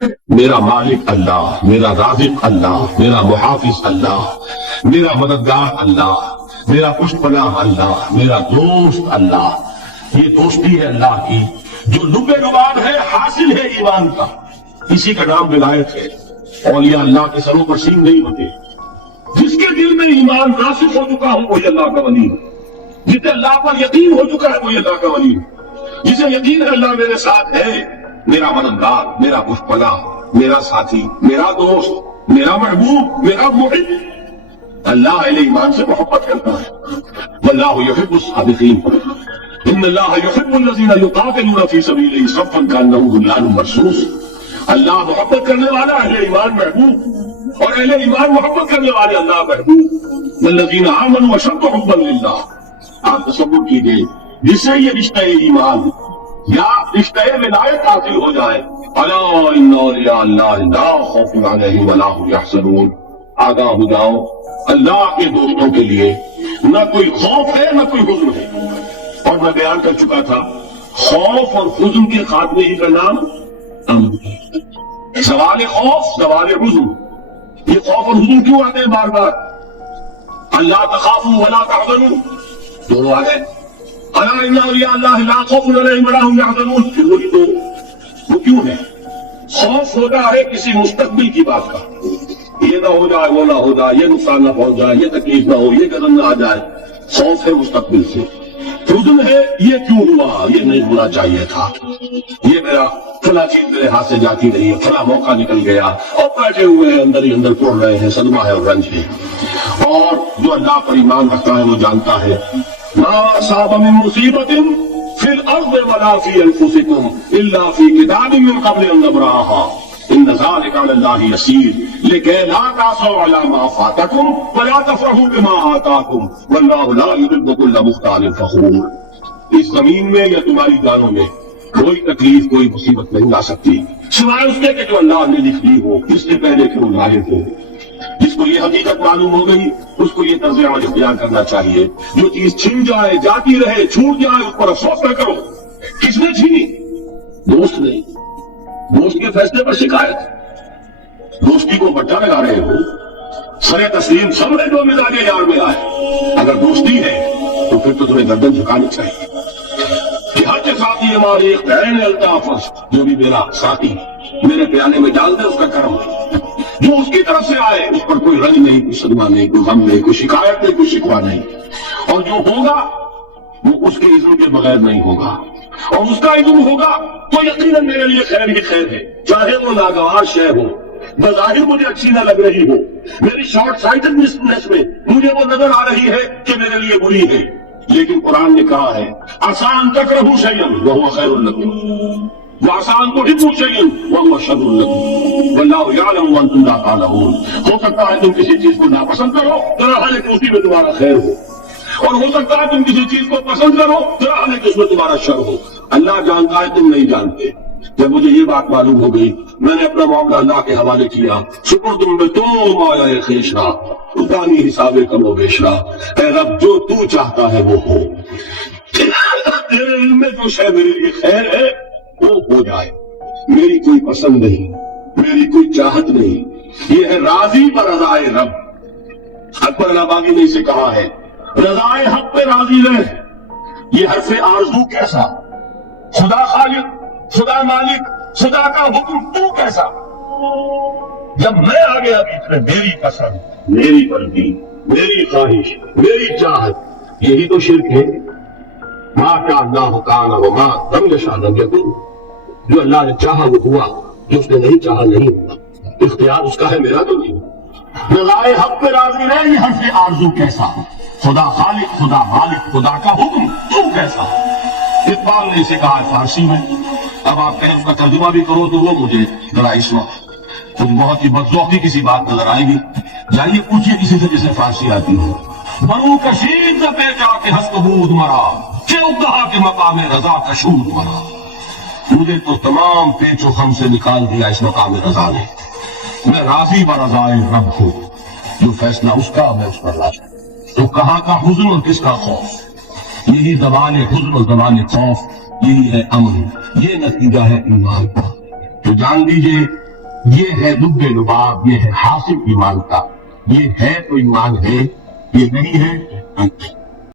میرا مالک اللہ، میرا رازق اللہ، میرا محافظ اللہ، میرا مددگار اللہ، میرا پشت پناہ اللہ، میرا دوست اللہ. یہ دوستی ہے اللہ کی جو لب لباب ہے، حاصل ہے ایمان کا. اسی کا نام ولایت ہے. اولیاء اللہ کے سروں پر سینگ نہیں ہوتے. جس کے دل میں ایمان راسخ ہو چکا ہو وہی اللہ کا ولی. جسے اللہ پر یقین ہو چکا ہے وہی اللہ کا ولی. جسے یقین ہے اللہ میرے ساتھ ہے، میرا مددگار، میرا پشت پناہ، میرا ساتھی، میرا دوست، میرا محبوب، میرا محب. اللہ اہل ایمان سے محبت کرتا ہے. واللہ یحب الصادقین. ان اللہ یحب الذین یقاتلون فی سبیلہ صفا کانہم بنیان مرصوص. اللہ محبت کرنے والا، اہل ایمان محبوب، اور اہل ایمان محبت کرنے والے اللہ محبوب. والذین آمنوا اشد حبا للہ. آپ تصور کیجئے جس سے یہ رشتہ ایمان یا رشتہ ولایت حاصل ہو جائے. الا ان اولیاء اللہ لا خوف علیہم ولا هم یحزنون. آگاہ ہو جاؤ، اللہ کے دوستوں کے لیے نہ کوئی خوف ہے نہ کوئی حزن ہے. اور میں بیان کر چکا تھا خوف اور حزن کے خاتمے ہی کا نام امن. زوال خوف، زوال حزن. یہ خوف اور حزن کیوں آتے ہیں بار بار؟ اللہ تخافوا ولا تحزنوا دونوں آ گئے. الا ان اولیاء اللہ لا خوف علیہم ولا هم یحزنون. پھر وہی دو. وہ کیوں ہے؟ خوف ہوتا ہے کسی مستقبل کی بات کا، یہ نہ ہو جائے، وہ نہ ہو جائے، یہ نقصان نہ پہنچ جائے، یہ تکلیف نہ ہو، یہ قدم نہ آ جائے. خوف ہے مستقبل سے. حزن ہے یہ کیوں ہوا، یہ نہیں ہونا چاہیے تھا، یہ میرا فلاں چیز میرے ہاتھ سے جاتی نہیں ہے، فلاں موقع نکل گیا، اور بیٹھے ہوئے ہیں اندر ہی اندر پڑ رہے ہیں. صدمہ ہے اور رنج ہے. اور جو اللہ پر ایمان رکھتا ہے وہ جانتا ہے ما اصاب من مصیبت فی الارض ولا فی انفسکم الا فی کتاب من قبل ان نبرأها ان ذلک علی اللہ یسیر لکی لا تعصوا علی ما فاتکم ولا تفرحوا بما آتاکم واللہ لا یحب کل مختال فخور. اس زمین میں یا تمہاری جانوں میں کوئی تکلیف، کوئی مصیبت نہیں آ سکتی سوائے اس کے کہ جو اللہ نے لکھ دی ہو اس سے پہلے کہ وہ ظاہر ہو. جس کو یہ حقیقت معلوم ہو گئی اس کو یہ طرز عمل اختیار کرنا چاہیے. جو چیز چھن جائے، جاتی رہے، چھوٹ جائے، اس پر افسوس نہ کرو. کس نے چھینی؟ دوست نے. دوست کے فیصلے پر شکایت. دوستی کو بٹا لگا رہے ہو. سر تسلیم سب نے جو مزاج یار میں آئے. اگر دوستی ہے تو پھر تو تمہیں گردن جھکانی چاہیے کہ ہر کے ساتھ یہ ہمارے عین الطاف، جو بھی میرا ساتھی میرے پیانے میں ڈال دے اس کا کرم. جو اس کی طرف سے آئے اس پر کوئی رنج نہیں، کوئی صدمہ نہیں، کوئی غم نہیں، کوئی شکایت نہیں، کوئی شکوہ نہیں. اور جو ہوگا وہ اس کے اذن کے بغیر نہیں ہوگا، اور اس کا اذن ہوگا تو یقیناً میرے لیے خیر ہی خیر ہے. چاہے وہ ناگوار شے ہو، بظاہر مجھے اچھی نہ لگ رہی ہو، میری شارٹ سائٹڈنس میں مجھے وہ نظر آ رہی ہے کہ میرے لیے بری ہے، لیکن قرآن نے کہا ہے آسان تکرہوا شیئا وہو خیر لکم وآسان تحبوا شیئا وہو شر لکم واللہ یعلم وانتم لا تعلمون. ہو سکتا ہے تم کسی چیز کو ناپسند کرو ذرا ہے کہ اسی میں تمہارا خیر ہو، اور ہو سکتا ہے تم کسی چیز کو پسند کرو ذرا ہے کہ اس میں تمہارا شر ہو. اللہ جانتا ہے، تم نہیں جانتے. جب مجھے یہ بات معلوم ہو گئی میں نے اپنا معاملہ اللہ کے حوالے کیا. شکر تم میں تم آیا خیشرا اتانی حساب کم و بیشرا. اے رب جو تو چاہتا ہے وہ ہو. تیرے علم میں جو شے میرے لیے خیر ہے وہ ہو جائے. میری کوئی پسند نہیں، میری کوئی چاہت نہیں. یہ ہے راضی پر رضائے رب. اکبر آبادی نے اسے کہا ہے رضائے حق پہ راضی رہ. یہ حرف آرزو کیسا؟ خدا خالق، خدا مالک، خدا کا حکم تو کیسا؟ جب میں آ گیا بیچ میں میری پسند، میری مرضی، میری خواہش، میری چاہت، یہی تو شرک ہے. ما کان اللہ کان وما لم یشاء لم یکن. جو اللہ نے چاہا وہ ہوا، جو اس نے نہیں چاہا نہیں ہوا. اختیار اس کا ہے، میرا تو نہیں. رضائے حق پہ راضی رہے. یہ حرف آرزو کیسا؟ خدا خالق، خدا مالک، خدا کا حکم تو کیسا؟ اقبال نے اسے کہا ہے فارسی میں. اب آپ کہیں اس کا ترجمہ بھی کرو تو وہ مجھے ذرا اس وقت کچھ بہت ہی بدذوقی کسی بات نظر آئے گی. جائیے پوچھئے کسی سے جسے فارسی آتی ہو. برو کشید ز پیچا کے ہست بود مرا کیوں کہا کہ مقام رضا کشود مرا. مجھے تو تمام پیچ و خم سے نکال دیا اس مقام رضا نے. میں راضی برضائے رب ہوں. جو فیصلہ اس کا میں اس پر راضی. تو کہاں کا حزن اور کس کا خوف؟ یہی زبان حزن اور زبان خوف، یہی ہے امن. یہ نتیجہ ہے ایمان کا. تو جان لیجئے یہ ہے لب لباب، یہ ہے حاصل ایمان کا، یہ ہے تو ایمان ہے، یہ نہیں ہے